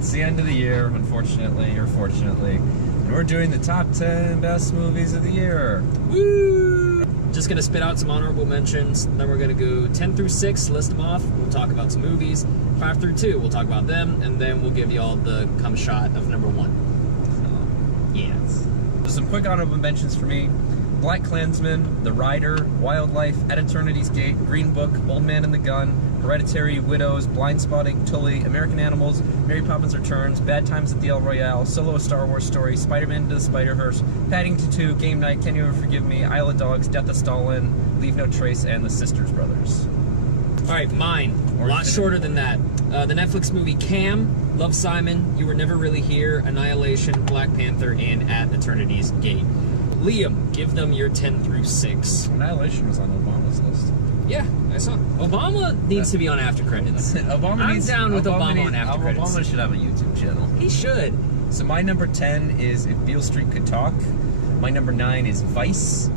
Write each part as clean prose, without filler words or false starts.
It's the end of the year, unfortunately, or fortunately. And we're doing the top 10 best movies of the year. Woo! Just gonna spit out some honorable mentions, then we're gonna go 10 through 6, list them off, we'll talk about some movies. 5 through 2, we'll talk about them, and then we'll give you all the cum shot of number 1. Yes. So some quick honorable mentions for me. Black Klansman, The Rider, Wildlife, At Eternity's Gate, Green Book, Old Man and the Gun, Hereditary, Widows, Blindspotting, Tully, American Animals, Mary Poppins Returns, Bad Times at the El Royale, Solo: A Star Wars Story, Spider-Man Into the Spider-Verse, Paddington 2, Game Night, Can You Ever Forgive Me, Isle of Dogs, Death of Stalin, Leave No Trace, and The Sisters Brothers. Alright, mine. A lot shorter than that. The Netflix movie Cam, Love Simon, You Were Never Really Here, Annihilation, Black Panther, and At Eternity's Gate. Liam, give them your 10 through 6. Annihilation was on Obama's list. Yeah, I saw. Obama needs to be on after credits. I'm down with Obama on after credits. Obama should have a YouTube channel. He should. So my number 10 is If Beale Street Could Talk. My number 9 is Vice.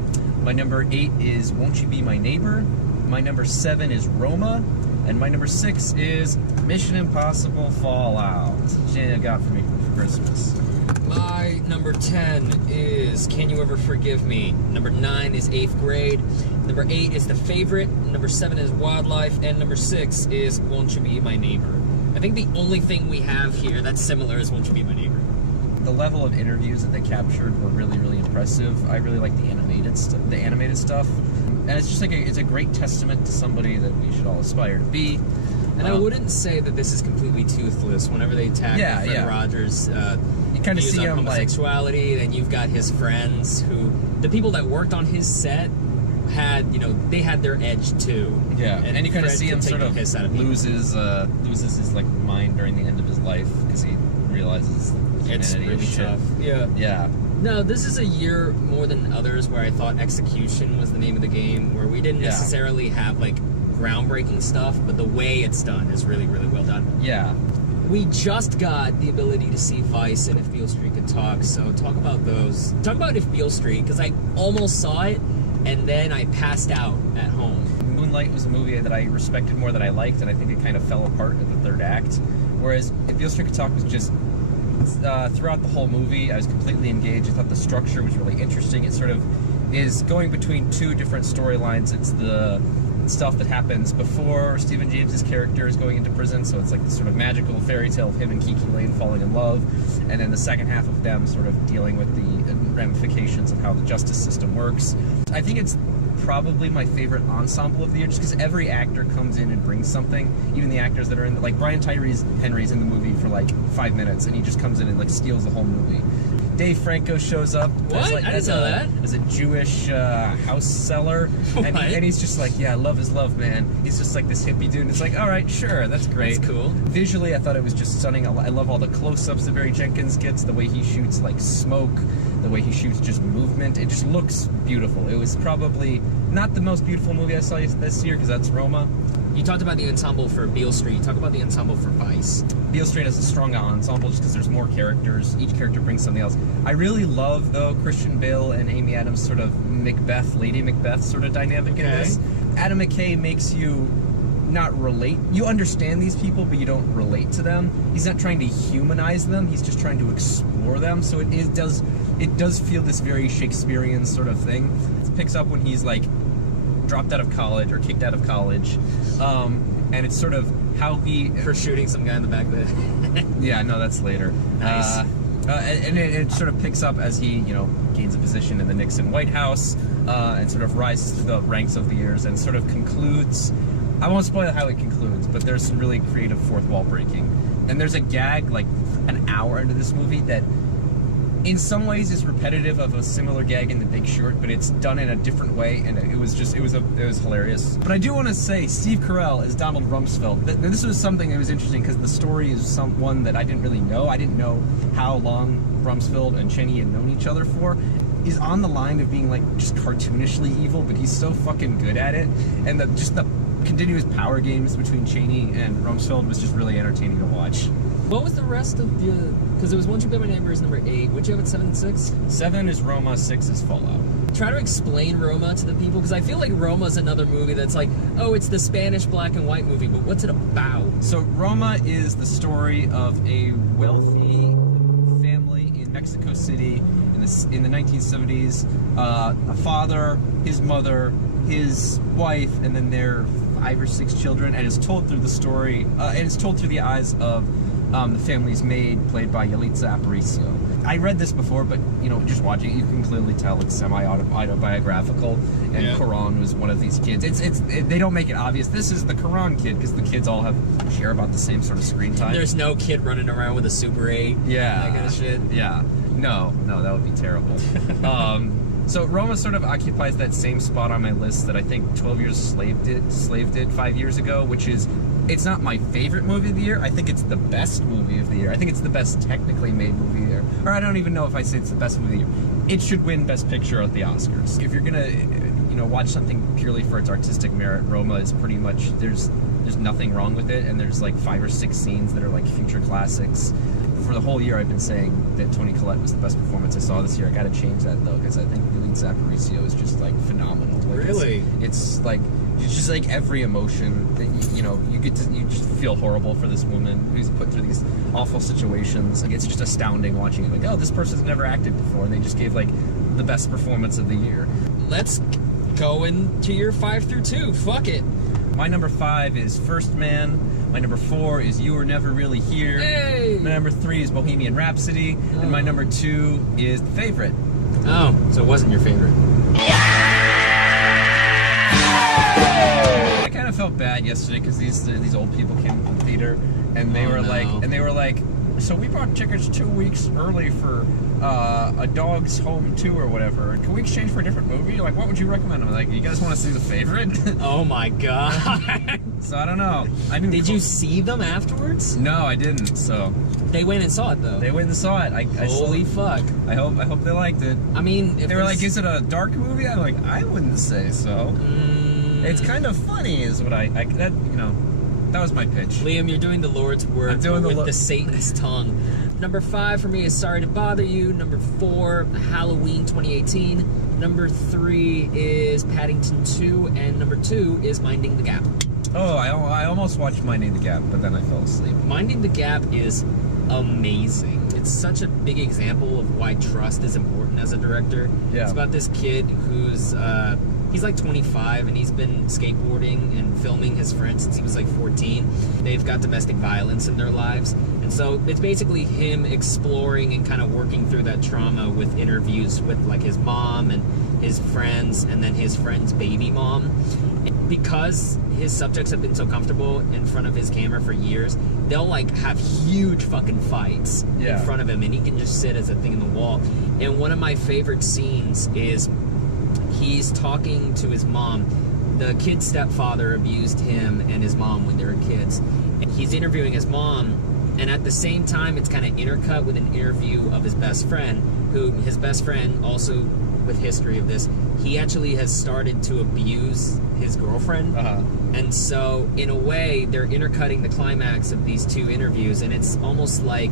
My number 8 is Won't You Be My Neighbor. My number 7 is Roma. And my number 6 is Mission Impossible Fallout. What you got for me for Christmas? My number 10 is Can You Ever Forgive Me? Number 9 is 8th Grade. Number 8 is The Favorite. Number 7 is Wildlife. And number 6 is Won't You Be My Neighbor? I think the only thing we have here that's similar is Won't You Be My Neighbor. The level of interviews that they captured were really, really impressive. I really like the animated stuff. And it's just like it's a great testament to somebody that we should all aspire to be. And I wouldn't say that this is completely toothless. Whenever they tackle Fred Rogers, you kind of see him homosexuality, and you've got his friends who, the people that worked on his set, had they had their edge too. Yeah, and you kind of see him sort of loses his like mind during the end of his life because he realizes it's really tough. Yeah. No, this is a year more than others where I thought execution was the name of the game, where we didn't necessarily have like groundbreaking stuff, but the way it's done is really, really well done. Yeah. We just got the ability to see Vice and If Beale Street Could Talk, so talk about those. Talk about If Beale Street, because I almost saw it, and then I passed out at home. Moonlight was a movie that I respected more than I liked, and I think it kind of fell apart at the third act. Whereas If Beale Street Could Talk was just, throughout the whole movie, I was completely engaged. I thought the structure was really interesting. It sort of is going between two different storylines. It's the stuff that happens before Stephen James's character is going into prison, so it's like this sort of magical fairy tale of him and Kiki Lane falling in love, and then the second half of them sort of dealing with the ramifications of how the justice system works. I think it's probably my favorite ensemble of the year, just because every actor comes in and brings something. Even the actors that are in, like Brian Tyree Henry's in the movie for like 5 minutes, and he just comes in and like steals the whole movie. Dave Franco shows up as a Jewish house seller, and he's just like, yeah, love is love, man. He's just like this hippie dude, and it's like, all right, sure, that's great. That's cool. Visually, I thought it was just stunning. I love all the close-ups that Barry Jenkins gets, the way he shoots like smoke, the way he shoots just movement. It just looks beautiful. It was probably not the most beautiful movie I saw this year, because that's Roma. You talked about the ensemble for Beale Street. Talk about the ensemble for Vice. Beale Street has a strong ensemble just because there's more characters. Each character brings something else. I really love, though, Christian Bale and Amy Adams' sort of Macbeth, Lady Macbeth sort of dynamic in this. Adam McKay makes you not relate. You understand these people, but you don't relate to them. He's not trying to humanize them. He's just trying to explore them. So it does feel this very Shakespearean sort of thing. It picks up when he's like dropped out of college or kicked out of college, and it's sort of how he for shooting some guy in the back of the head. Yeah, no, that's later. Nice. And it sort of picks up as he gains a position in the Nixon White House, and sort of rises through the ranks of the years, and sort of concludes. I won't spoil how it concludes, but there's some really creative fourth wall breaking, and there's a gag like an hour into this movie that in some ways is repetitive of a similar gag in The Big Short, but it's done in a different way, and it was hilarious. But I do want to say Steve Carell as Donald Rumsfeld. This was something that was interesting because the story is one that I didn't really know. I didn't know how long Rumsfeld and Cheney had known each other for. He's on the line of being like just cartoonishly evil, but he's so fucking good at it, and just the continuous power games between Cheney and Rumsfeld was just really entertaining to watch. What was the rest of the... Because it was Won't You Be My Neighbor is number 8. Would you have it 7 and 6? 7 is Roma, 6 is Fallout. try to explain Roma to the people, because I feel like Roma's another movie that's like, oh, it's the Spanish black and white movie, but what's it about? So Roma is the story of a wealthy family in Mexico City in the 1970s. A father, his mother, his wife, and then their 5 or 6 children, and it's told through the story, and it's told through the eyes of the family's maid, played by Yalitza Aparicio. I read this before, but you know, just watching it, you can clearly tell it's semi-autobiographical, and Yeah. Quran was one of these kids. They don't make it obvious. This is the Quran kid, because the kids all share about the same sort of screen time. There's no kid running around with a Super 8. Yeah. That kind of shit. Yeah. No, that would be terrible. So Roma sort of occupies that same spot on my list that I think 12 Years Slave did 5 years ago, which is, it's not my favorite movie of the year. I think it's the best movie of the year. I think it's the best technically made movie of the year. Or I don't even know if I say it's the best movie of the year. It should win Best Picture at the Oscars. If you're gonna, watch something purely for its artistic merit, Roma is pretty much, there's nothing wrong with it, and there's like 5 or 6 scenes that are like future classics. For the whole year, I've been saying that Toni Collette was the best performance I saw this year. I gotta change that though, because I think Yalitza Aparicio is just like phenomenal. Like, Really? It's like, it's just like every emotion that you just feel horrible for this woman who's put through these awful situations. Like, it's just astounding watching it. Like, oh, this person's never acted before, and they just gave like the best performance of the year. Let's go into your 5 through 2. Fuck it. My number 5 is First Man. My number 4 is You Were Never Really Here. Hey! My number 3 is Bohemian Rhapsody. And my number 2 is The Favorite. Oh, so it wasn't your favorite. I kind of felt bad yesterday because these old people came to the theater, and they were like, so we bought tickets 2 weeks early for a Dog's Home 2 or whatever. Can we exchange for a different movie? Like, what would you recommend? I'm like, you guys want to see The Favorite? Oh my god. So I don't know. Did you see them afterwards? No, I didn't. So They went and saw it though. they went and saw it. Holy fuck. I hope they liked it. I mean, if They were like, is it a dark movie? I'm like, I wouldn't say so. It's kind of funny, is what that was my pitch. Liam, you're doing the Lord's work I'm doing with the Satan's tongue. Number 5 for me is Sorry to Bother You. Number 4, Halloween 2018. Number 3 is Paddington 2. And number 2 is Minding the Gap. Oh, I almost watched Minding the Gap, but then I fell asleep. Minding the Gap is amazing. It's such a big example of why trust is important as a director. Yeah. It's about this kid who's he's like 25 and he's been skateboarding and filming his friends since he was like 14. They've got domestic violence in their lives, and so it's basically him exploring and kind of working through that trauma with interviews with like his mom and his friends, and then his friend's baby mom. Because his subjects have been so comfortable in front of his camera for years, they'll like have huge fucking fights in front of him, and he can just sit as a thing in the wall. And one of my favorite scenes is he's talking to his mom. The kid's stepfather abused him and his mom when they were kids. And he's interviewing his mom, and at the same time it's kind of intercut with an interview of his best friend, who his best friend, also with history of this, he actually has started to abuse his girlfriend. And so in a way they're intercutting the climax of these 2 interviews, and it's almost like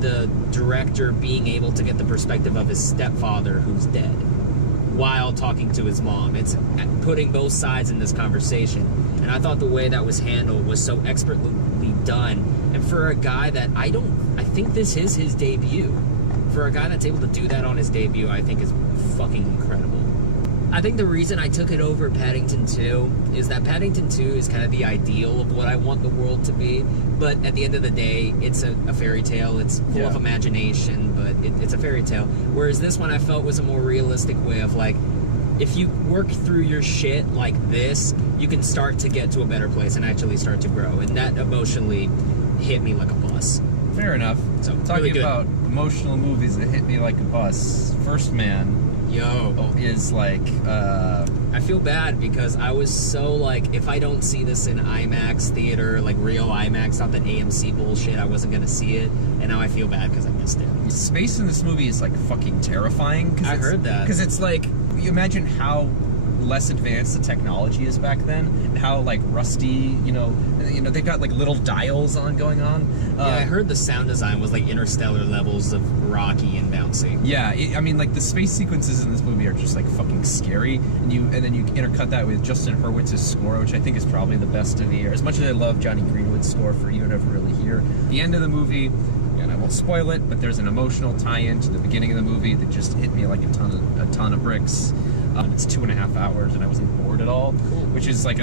the director being able to get the perspective of his stepfather who's dead while talking to his mom. It's putting both sides in this conversation, and I thought the way that was handled was so expertly done. And for a guy that I think this is his debut, for a guy that's able to do that on his debut, I think is fucking incredible. I think the reason I took it over Paddington 2 is that Paddington 2 is kind of the ideal of what I want the world to be, but at the end of the day, it's a fairy tale. It's full of imagination, but it's a fairy tale. Whereas this one I felt was a more realistic way of like, if you work through your shit like this, you can start to get to a better place and actually start to grow. And that emotionally hit me like a bus. Fair enough. So Talking really about emotional movies that hit me like a bus, First Man is like I feel bad because I was so like, if I don't see this in IMAX theater, like real IMAX, not that AMC bullshit, I wasn't gonna see it, and now I feel bad because I missed it. Space in this movie is like fucking terrifying. I heard that. Because it's like, you imagine how less advanced the technology is back then, and how like rusty, they've got like little dials going on. Yeah, I heard the sound design was like interstellar levels of rocky and bouncy. Yeah, I mean, like the space sequences in this movie are just like fucking scary, and then you intercut that with Justin Hurwitz's score, which I think is probably the best of the year. As much as I love Johnny Greenwood's score for You Never Really Hear, the end of the movie, and I won't spoil it, but there's an emotional tie-in to the beginning of the movie that just hit me like a ton of bricks. It's 2.5 hours, and I wasn't bored at all, which is like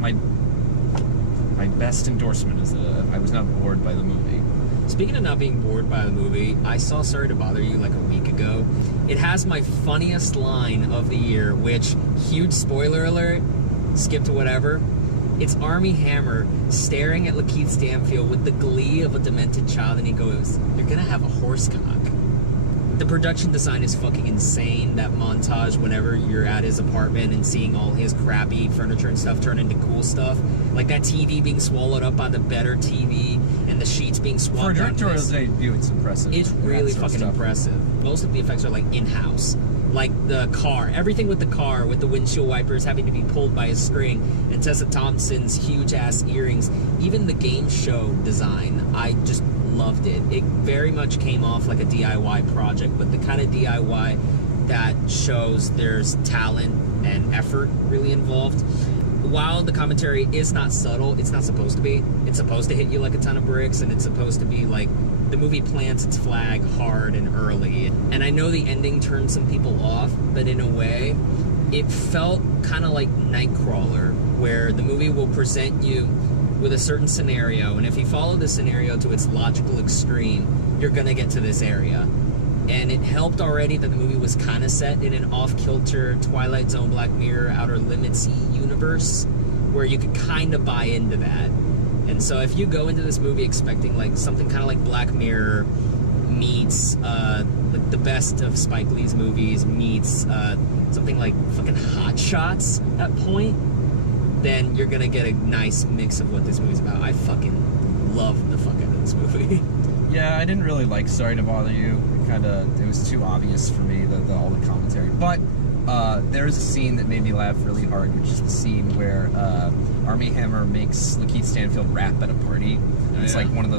my best endorsement is that I was not bored by the movie. Speaking of not being bored by the movie, I saw Sorry to Bother You like a week ago. It has my funniest line of the year, which, huge spoiler alert, skip to whatever. It's Armie Hammer staring at Lakeith Stanfield with the glee of a demented child, and he goes, "You're gonna have a horse cock." The production design is fucking insane. That montage whenever you're at his apartment and seeing all his crappy furniture and stuff turn into cool stuff. Like that TV being swallowed up by the better TV and the sheets being swapped. For a directorial debut, it's impressive. It's really fucking impressive. Most of the effects are like in-house. Like the car, everything with the car, with the windshield wipers having to be pulled by a string, and Tessa Thompson's huge-ass earrings. Even the game show design, I just loved it. It very much came off like a DIY project, but the kind of DIY that shows there's talent and effort really involved. While the commentary is not subtle, it's not supposed to be. It's supposed to hit you like a ton of bricks, and it's supposed to be like the movie plants its flag hard and early. And I know the ending turned some people off, but in a way, it felt kind of like Nightcrawler, where the movie will present you with a certain scenario, and if you follow the scenario to its logical extreme, you're gonna get to this area. And it helped already that the movie was kind of set in an off-kilter Twilight Zone, Black Mirror, Outer Limits universe, where you could kind of buy into that. And so if you go into this movie expecting like something kind of like Black Mirror meets like the best of Spike Lee's movies meets something like fucking Hot Shots at point, then you're gonna get a nice mix of what this movie's about. I fucking love the fuck out of this movie. Yeah, I didn't really like Sorry to Bother You. It was too obvious for me, all the commentary. But there is a scene that made me laugh really hard, which is the scene where Armie Hammer makes Lakeith Stanfield rap at a party. It's like one of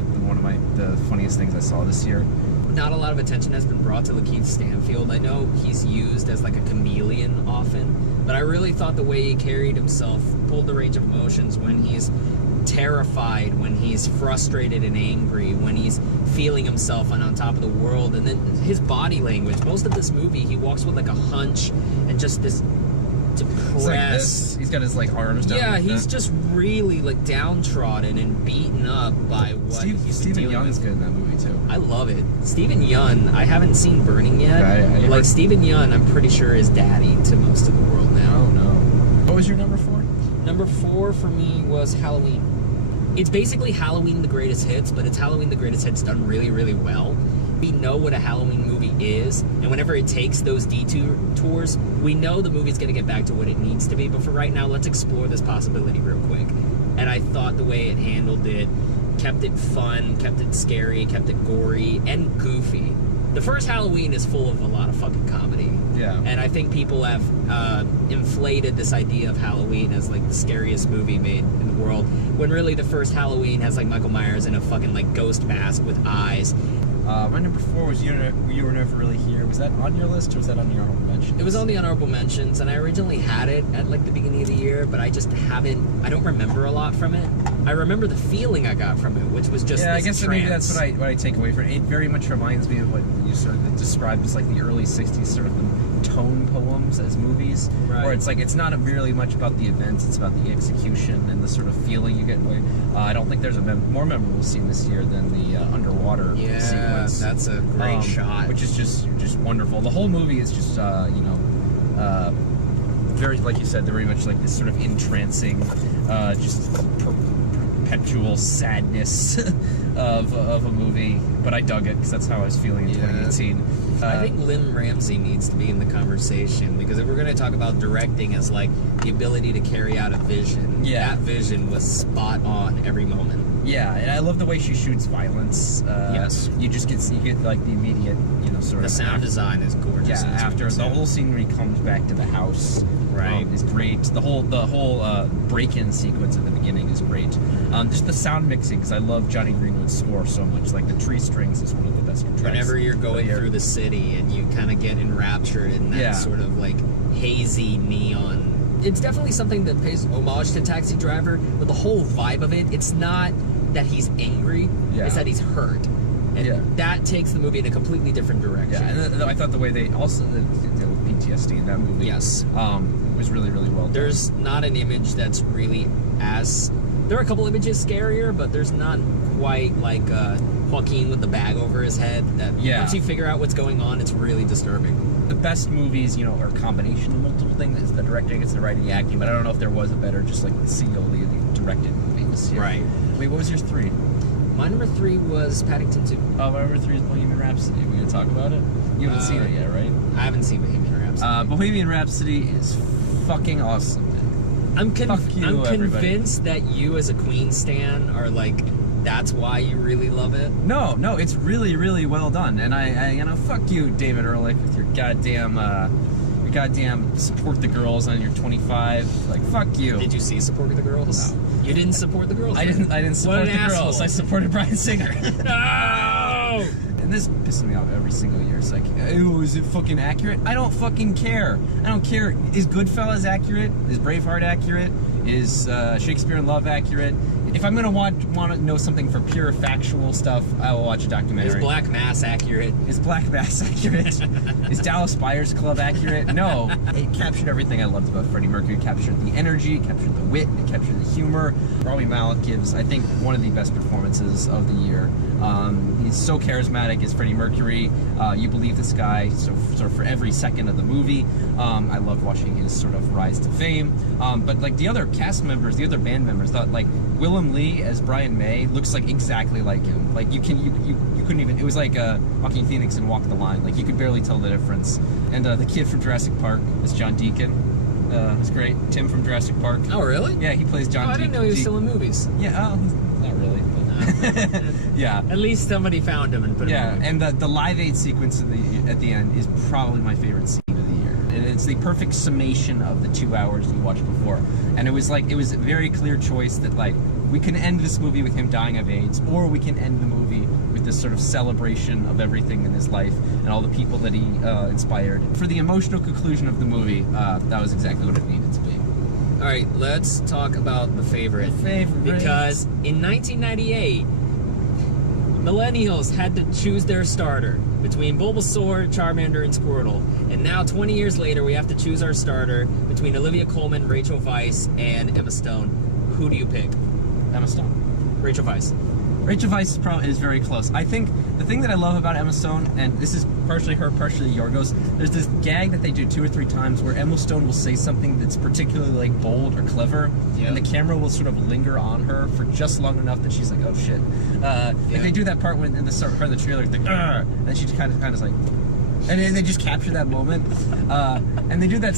the funniest things I saw this year. Not a lot of attention has been brought to Lakeith Stanfield. I know he's used as like a chameleon often, but I really thought the way he carried himself pulled the range of emotions when he's terrified, when he's frustrated and angry, when he's feeling himself on top of the world, and then his body language. Most of this movie, he walks with like a hunch and just this depressed. Like this. He's got his like arms down. Yeah, like he's that. just really like downtrodden and beaten up by what he's Stephen dealing Yeun with. is good in that movie too. I love it. Stephen Yeun, I haven't seen Burning yet. Yeah, like Stephen Yeun, I'm pretty sure is daddy to most of the world now. Oh no. What was your number 4? Number 4 for me was Halloween. It's basically Halloween the Greatest Hits, but it's Halloween the Greatest Hits done really, really well. We know what a Halloween movie is, and whenever it takes those detours, we know the movie's going to get back to what it needs to be, but for right now, let's explore this possibility real quick. And I thought the way it handled it, kept it fun, kept it scary, kept it gory, and goofy. The first Halloween is full of a lot of fucking comedy. Yeah. And I think people have inflated this idea of Halloween as like the scariest movie made in the world, when really the first Halloween has like Michael Myers in a fucking like ghost mask with eyes. My number 4 was You Were Never Really Here. Was that on your list, or was that on your honorable mentions? It was on the honorable mentions, and I originally had it at like the beginning of the year, but I just haven't. I don't remember a lot from it. I remember the feeling I got from it, which was just I this guess trance. maybe that's what I take away from it. It very much reminds me of what you sort of described as like the early '60s sort of tone poems as movies, Right. where it's like it's not really much about the events; it's about the execution and the sort of feeling you get. I don't think there's a more memorable scene this year than the underwater sequence. That's a great shot. which is just wonderful. The whole movie is just very, like you said, very much like this sort of entrancing, just perpetual sadness of a movie. But I dug it because that's how I was feeling in 2018. I think Lynn Ramsey needs to be in the conversation, because if we're going to talk about directing as like the ability to carry out a vision, that vision was spot on every moment. Yeah, and I love the way she shoots violence. Yes. You get like the immediate, sort The of sound design is gorgeous. Yeah, in this after movie, the too. whole scene where he comes back to the house, Right. Is great. The whole break-in sequence at the beginning is great. Just the sound mixing, because I love Johnny Greenwood's score so much. Like the tree strings is one of the best tracks. Whenever you're going through the city and you kind of get enraptured in that sort of like hazy neon, it's definitely something that pays homage to Taxi Driver, but the whole vibe of it, it's not that he's angry, it's that he's hurt. And that takes the movie in a completely different direction. Yeah, and I thought the way they also deal with PTSD in that movie was really, really well done. There's not an image that's really as... There are a couple images scarier, but there's not quite like Joaquin with the bag over his head. That once you figure out what's going on, it's really disturbing. The best movies, you know, are a combination of multiple things. It's the directing, it's the writing, the acting, but I don't know if there was a better, just like singly directed movies. Right. Wait, what was yours 3? My number 3 was Paddington 2. Oh, my number 3 is Bohemian Rhapsody. We're gonna talk about it? You haven't seen it yet, right? I haven't seen Bohemian Rhapsody. Bohemian Rhapsody is fucking awesome. I'm convinced that you as a Queen stan are like, that's why you really love it. No, it's really, really well done. And I you know, fuck you, David Ehrlich, with your goddamn support the girls on your 25. Like, fuck you. Did you see Support the Girls? No. You didn't support the girls? I didn't support the girls. I supported Bryan Singer. No! And this pisses me off every single year. It's like, oh, is it fucking accurate? I don't fucking care. I don't care. Is Goodfellas accurate? Is Braveheart accurate? Is Shakespeare in Love accurate? If I'm gonna want to know something for pure factual stuff, I will watch a documentary. Is Black Mass accurate? Is Black Mass accurate? Is Dallas Buyers Club accurate? No. It captured everything I loved about Freddie Mercury. It captured the energy, it captured the wit, it captured the humor. Rami Malek gives, I think, one of the best performances of the year. He's so charismatic as Freddie Mercury. You believe this guy sort of for every second of the movie. I loved watching his sort of rise to fame. But like the other cast members, the other band members, thought like Willem Lee as Brian May looks like exactly like him. Like you couldn't even. It was like Joaquin Phoenix in Walk the Line. Like you could barely tell the difference. And the kid from Jurassic Park is John Deacon. It's great. Tim from Jurassic Park. Oh really? Yeah, he plays John. I didn't know he was still in movies. Yeah. He's not really. But yeah. At least somebody found him and put him in. Yeah, and the Live Aid sequence at the end is probably my favorite scene of the year. And it's the perfect summation of the 2 hours you watched before. And it was a very clear choice that like we can end this movie with him dying of AIDS, or we can end the movie with this sort of celebration of everything in his life and all the people that he inspired. For the emotional conclusion of the movie, that was exactly what it needed to be. All right, let's talk about the favorite. Because in 1998, millennials had to choose their starter between Bulbasaur, Charmander, and Squirtle. And now, 20 years later, we have to choose our starter between Olivia Colman, Rachel Weisz, and Emma Stone. Who do you pick? Emma Stone. Rachel Weisz. Rachel Weisz is very close. I think the thing that I love about Emma Stone, and this is partially her, partially Yorgos, there's this gag that they do 2 or 3 times where Emma Stone will say something that's particularly like bold or clever, and the camera will sort of linger on her for just long enough that she's like, oh shit. Like they do that part when in the start part of the trailer, like, and then she kind of like, and they just capture that moment, and they do that.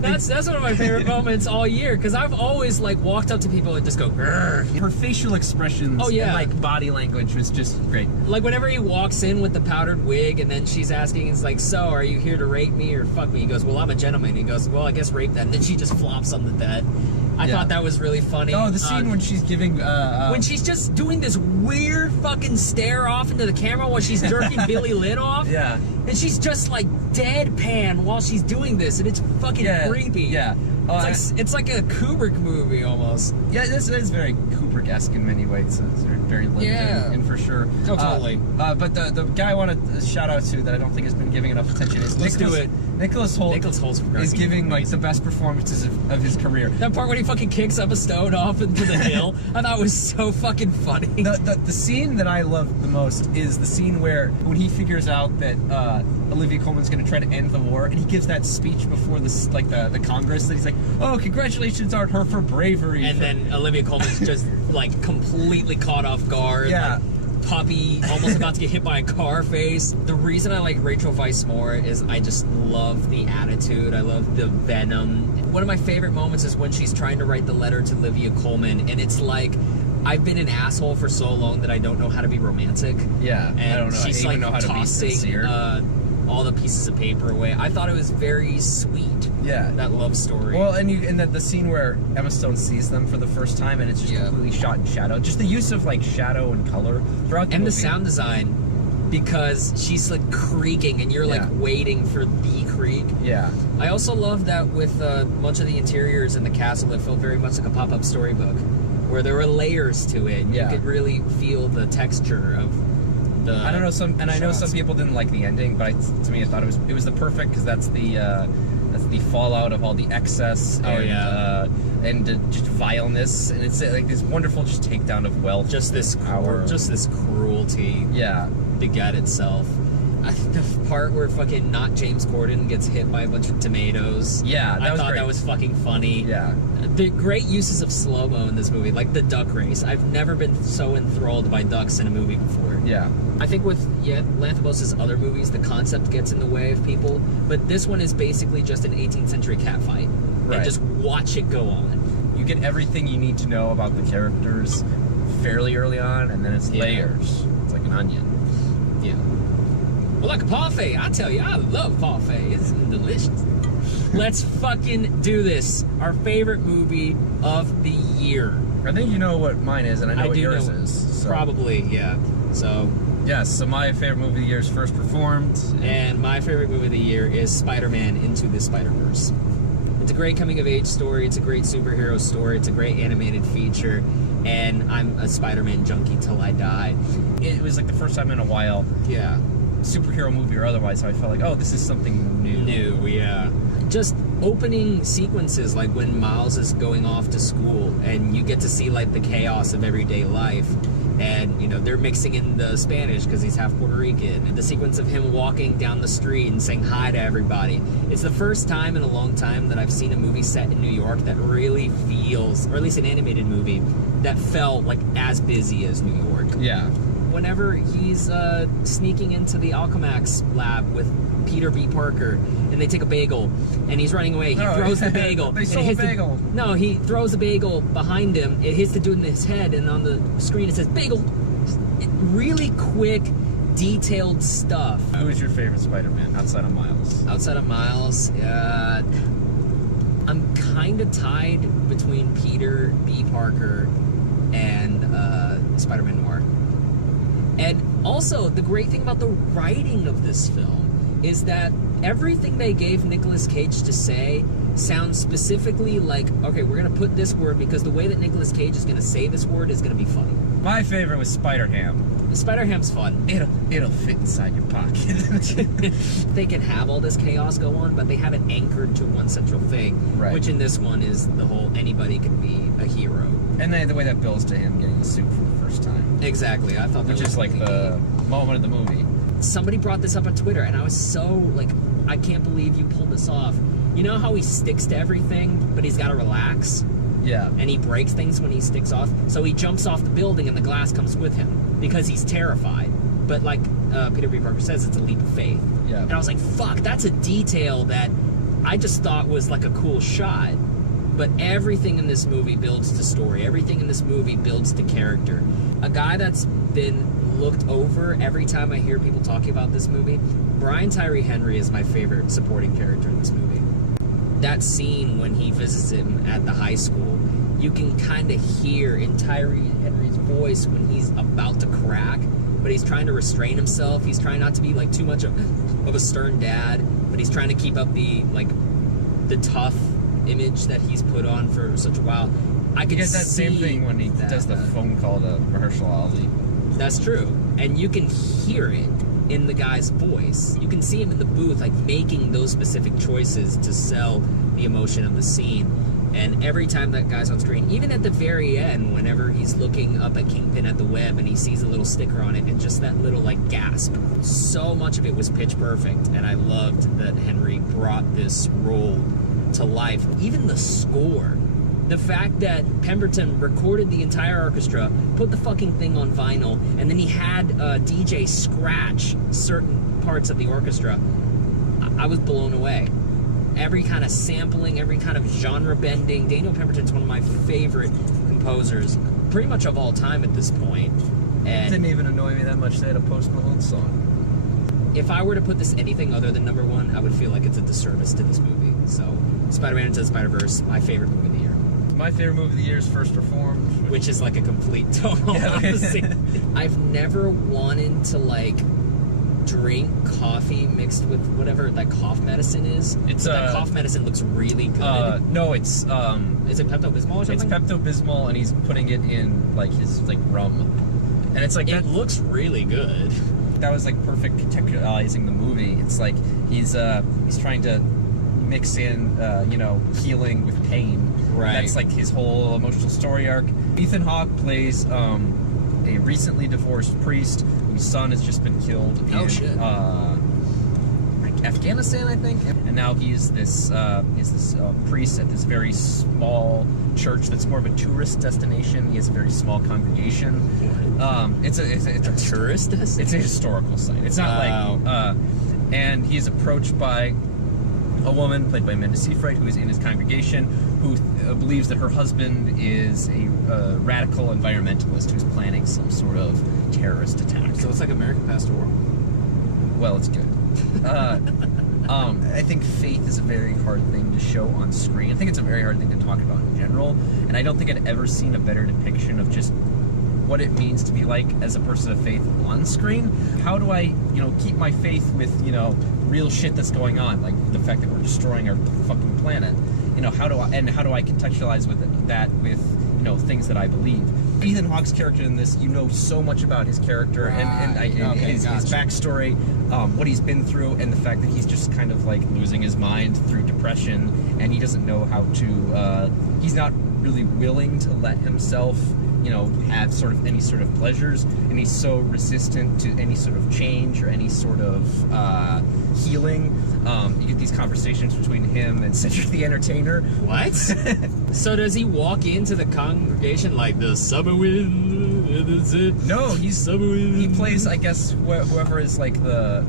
That's one of my favorite moments all year, because I've always like walked up to people and just go. Grr. Her facial expressions, and like body language was just great. Like whenever he walks in with the powdered wig, and then she's asking, "It's like, so are you here to rape me or fuck me?" He goes, "Well, I'm a gentleman." He goes, "Well, I guess rape that." And then she just flops on the bed. I thought that was really funny. Oh, the scene when she's giving... when she's just doing this weird fucking stare off into the camera while she's jerking Billy Lynn off. Yeah. And she's just like deadpan while she's doing this, and it's fucking creepy. Yeah. It's like a Kubrick movie almost. Yeah, this is very Kubrick-esque in many ways. It's very limited, and for sure. Oh, totally. But the guy I want to shout out to that I don't think has been giving enough attention is Nicholas Hoult. Nicholas Hoult is giving like the best performances of his career. That part when he fucking kicks up a stone off into the hill, I thought was so fucking funny. The scene that I love the most is the scene where when he figures out that Olivia Colman's going to try to end the war, and he gives that speech before the Congress that he's like, "Oh, congratulations on her for bravery." And then Olivia Colman's just like completely caught off guard. Yeah. Like, puppy almost about to get hit by a car face. The reason I like Rachel Weisz more is I just love the attitude. I love the venom. One of my favorite moments is when she's trying to write the letter to Olivia Colman, and it's like, I've been an asshole for so long that I don't know how to be romantic. Yeah, and I don't know. She's I like even know how to be sincere. all the pieces of paper away. I thought it was very sweet. Yeah. That love story. Well, and the scene where Emma Stone sees them for the first time, and it's just completely shot in shadow. Just the use of like shadow and color throughout the movie. The sound design, because she's like creaking, and you're like waiting for the creak. Yeah. I also love that with much of the interiors in the castle, it felt very much like a pop-up storybook, where there were layers to it. You could really feel the texture of the. I don't know I know some people didn't like the ending, but to me, I thought it was the perfect, because that's the fallout of all the excess and just vileness, and it's like this wonderful just takedown of wealth. Just this cruelty. Yeah. Begat itself. The part where fucking not James Corden gets hit by a bunch of tomatoes. Yeah, I thought that was fucking funny. Yeah. The great uses of slow-mo in this movie, like the duck race. I've never been so enthralled by ducks in a movie before. Yeah. I think with Lanthimos' other movies, the concept gets in the way of people, but this one is basically just an 18th century cat fight. Right. And just watch it go on. You get everything you need to know about the characters fairly early on, and then it's layers. It's like an onion. Yeah. Well, like a parfait, I tell you, I love parfait. It's delicious. Let's fucking do this. Our favorite movie of the year. I think you know what mine is, and I know what yours is. So. Probably, yeah. So. Yes, so my favorite movie of the year is First Performed. And my favorite movie of the year is Spider-Man Into the Spider-Verse. It's a great coming-of-age story. It's a great superhero story. It's a great animated feature. And I'm a Spider-Man junkie till I die. It was like the first time in a while. Yeah. Superhero movie or otherwise, so I felt like, oh, this is something new. Yeah. Just opening sequences, like when Miles is going off to school, and you get to see like the chaos of everyday life, and you know they're mixing in the Spanish because he's half Puerto Rican, and the sequence of him walking down the street and saying hi to everybody. It's the first time in a long time that I've seen a movie set in New York that really feels, or at least an animated movie, that felt like as busy as New York. Yeah. Whenever he's sneaking into the Alchemax lab with Peter B. Parker, and they take a bagel, and he's running away. He throws the bagel. They stole a bagel. No, he throws a bagel behind him. It hits the dude in his head, and on the screen it says bagel. Really quick, detailed stuff. Who is your favorite Spider-Man outside of Miles? Outside of Miles, I'm kind of tied between Peter B. Parker and Spider-Man Noir. And also, the great thing about the writing of this film is that everything they gave Nicolas Cage to say sounds specifically like, okay, we're going to put this word because the way that Nicolas Cage is going to say this word is going to be funny. My favorite was Spider-Ham. Spider-Ham's fun. It'll fit inside your pocket. They can have all this chaos go on, but they have it anchored to one central thing, which in this one is the whole anybody can be a hero. And then the way that builds to him getting the suit for the first time. Exactly. I thought that was like the moment of the movie. Somebody brought this up on Twitter, and I was so like, I can't believe you pulled this off. You know how he sticks to everything, but he's got to relax? Yeah. And he breaks things when he sticks off. So he jumps off the building, and the glass comes with him because he's terrified. But like Peter B. Parker says, it's a leap of faith. Yeah. And I was like, fuck, that's a detail that I just thought was like a cool shot. But everything in this movie builds to story. Everything in this movie builds to character. A guy that's been looked over every time I hear people talking about this movie, Brian Tyree Henry is my favorite supporting character in this movie. That scene when he visits him at the high school, you can kind of hear in Tyree Henry's voice when he's about to crack, but he's trying to restrain himself. He's trying not to be like too much of a stern dad, but he's trying to keep up the tough image that he's put on for such a while. I could see that same thing when he does the phone call to Mahershala Ali. That's true, and you can hear it in the guy's voice. You can see him in the booth, like making those specific choices to sell the emotion of the scene. And every time that guy's on screen, even at the very end, whenever he's looking up at Kingpin at the web and he sees a little sticker on it and just that little like gasp, so much of it was pitch perfect. And I loved that Henry brought this role to life. Even the score, the fact that Pemberton recorded the entire orchestra, put the fucking thing on vinyl, and then he had a DJ scratch certain parts of the orchestra, I was blown away. Every kind of sampling, every kind of genre bending. Daniel Pemberton's one of my favorite composers, pretty much of all time at this point. And it didn't even annoy me that much they had a Post Malone song. if I were to put this anything other than number 1, I would feel like it's a disservice to this movie. So, Spider-Man Into the Spider-Verse, my favorite movie of the year. My favorite movie of the year is First Reformed. Which is like a complete total opposite. I've never wanted to, like, drink coffee mixed with whatever that cough medicine is. That cough medicine looks really good. No, it's is it Pepto-Bismol or something? It's Pepto-Bismol, and he's putting it in like his like rum, and it's like it looks really good. That was like perfect contextualizing the movie. It's like he's trying to mix in healing with pain. Right. That's like his whole emotional story arc. Ethan Hawke plays a recently divorced priest whose son has just been killed in Afghanistan, I think. And now he's this priest at this very small church that's more of a tourist destination. He has a very small congregation. It's a tourist destination? It's a historical site. It's not like... and he's approached by a woman played by Amanda Seyfried, who is in his congregation, who believes that her husband is a radical environmentalist who's planning some sort of terrorist attack. So it's like American Pastoral. Well, it's good. I think faith is a very hard thing to show on screen. I think it's a very hard thing to talk about in general, and I don't think I'd ever seen a better depiction of just what it means to be like as a person of faith on screen. How do I, keep my faith with, real shit that's going on, like the fact that we're destroying our fucking planet? How do I contextualize that with things that I believe? Ethan Hawke's character in this, so much about his character and his backstory, what he's been through, and the fact that he's just kind of like losing his mind through depression, and he doesn't know how to, he's not really willing to let himself have sort of any sort of pleasures, and he's so resistant to any sort of change or any sort of healing. You get these conversations between him and Cedric the Entertainer. What? So does he walk into the congregation like the summer wind? No, he plays, I guess, whoever is like the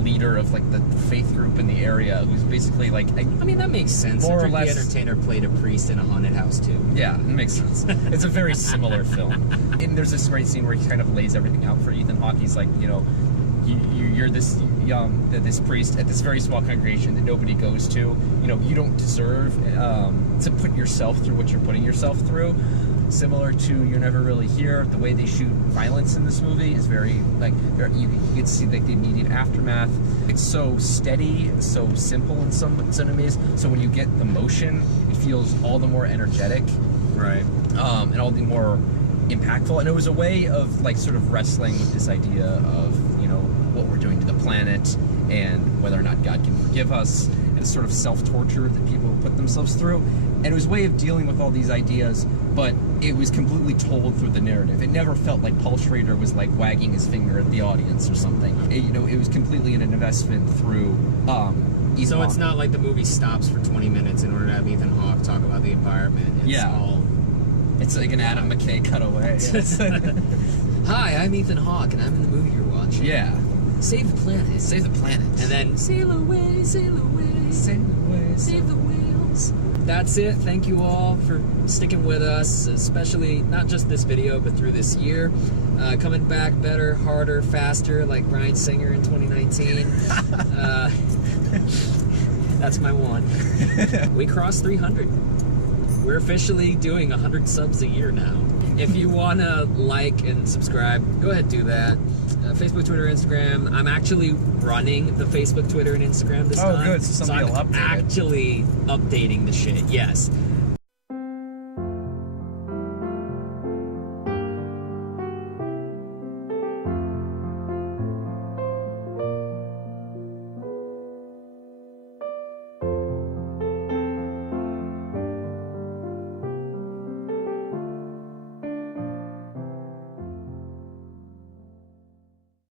leader of like the faith group in the area, who's basically like I mean, that makes sense. More or Cedric less, the Entertainer played a priest in a haunted house too. Yeah, it makes sense. It's a very similar film. And there's this great scene where he kind of lays everything out for Ethan Hawke. He's like, you're this this priest at this very small congregation that nobody goes to. You don't deserve to put yourself through what you're putting yourself through. Similar to You're Never Really Here, the way they shoot violence in this movie is very, you get to see like the immediate aftermath. It's so steady and so simple in some ways, so when you get the motion, it feels all the more energetic. Right. And all the more impactful. And it was a way of like sort of wrestling with this idea of, what we're doing to the planet and whether or not God can forgive us, and sort of self-torture that people put themselves through. And it was a way of dealing with all these ideas, but it was completely told through the narrative. It never felt like Paul Schrader was like wagging his finger at the audience or something. It was completely an investment through Ethan So it's Hawke. not like the movie stops for 20 minutes in order to have Ethan Hawke talk about the environment. It's like an Adam McKay cutaway. Hi, I'm Ethan Hawke, and I'm in the movie you're watching. Yeah. Save the planet. Save the planet. And then sail away, sail away, Sail away, save the whales. That's it. Thank you all for sticking with us, especially not just this video, but through this year. Coming back better, harder, faster, like Bryan Singer in 2019. That's my one. We crossed 300. We're officially doing 100 subs a year now. If you want to like and subscribe, go ahead and do that. Facebook, Twitter, Instagram. I'm actually running the Facebook, Twitter, and Instagram this time. Oh, good. So somebody will update actually updating the shit, yes.